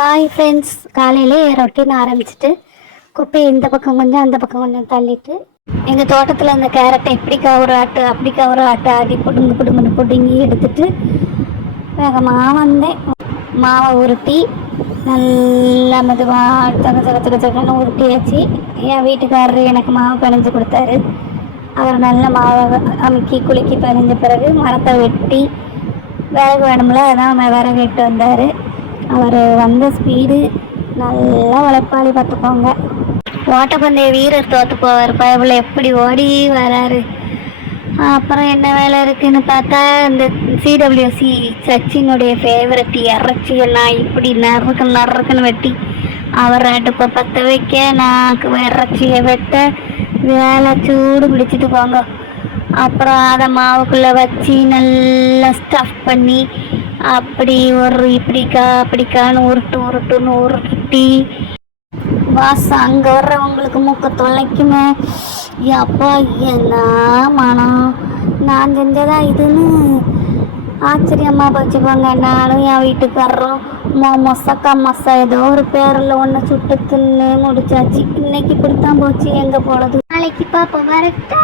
Hi friends, காலையிலே routine ஆரம்பிச்சிட்டு குப்பையை இந்த பக்கம் கொஞ்சம் அந்த பக்கம் கொஞ்சம் தள்ளிட்டு எங்கள் தோட்டத்தில் அந்த கேரட்டை இப்படி கவுற ஆட்டு அப்படி கவுற ஆட்டு ஆடி பிடுங்கி எடுத்துட்டு வேகமாக வந்தேன். மாவை உருட்டி நல்லா மெதுவாக சக்கன்னு உருட்டியாச்சு. என் வீட்டுக்காரரு எனக்கு மாவு பிணைஞ்சு கொடுத்தாரு. அவர் நல்ல மாவை அமுக்கி குலுக்கி பிணைஞ்ச பிறகு மரத்தை வெட்டி விறகு வேணும்ல, அதான் விறகு இட்டு வந்தார். அவர் வந்த ஸ்பீடு நல்லா உழைப்பாளி பார்த்துக்கோங்க. ஓட்டப்பந்தய வீரர் தோற்று போவார். பயபில் எப்படி ஓடி வராரு. அப்புறம் என்ன வேலை இருக்குதுன்னு பார்த்தா, இந்த சிடபிள்யூசி சச்சினுடைய ஃபேவரட் இறைச்சியெல்லாம் இப்படி நறுக்குன்னு வெட்டி அவர் அடுப்பை பற்ற வைக்க, நான் இறைச்சியை வெட்ட வேலை சூடு பிடிச்சிட்டு போங்க. அப்புறம் அதை மாவுக்குள்ளே வச்சு நல்லா ஸ்டஃப் பண்ணி அப்படி ஒரு அப்படிக்கான்னு உருட்டுன்னு உருட்டி வாசம் அங்கே வர்றவங்களுக்கு மூக்க தொலைக்குமே. அப்பா என்ன மனம், நான் செஞ்சதா இதுன்னு ஆச்சரியமாக போச்சுக்கோங்க. நானும் என் வீட்டுக்காரரும் மொசா ஏதோ ஒரு பேரில் ஒன்று சுட்டு தின்னு முடிச்சாச்சு. இன்னைக்கு இப்படித்தான் போச்சு எங்கே போகிறது. நாளைக்கு பாப்பா வரட்டா.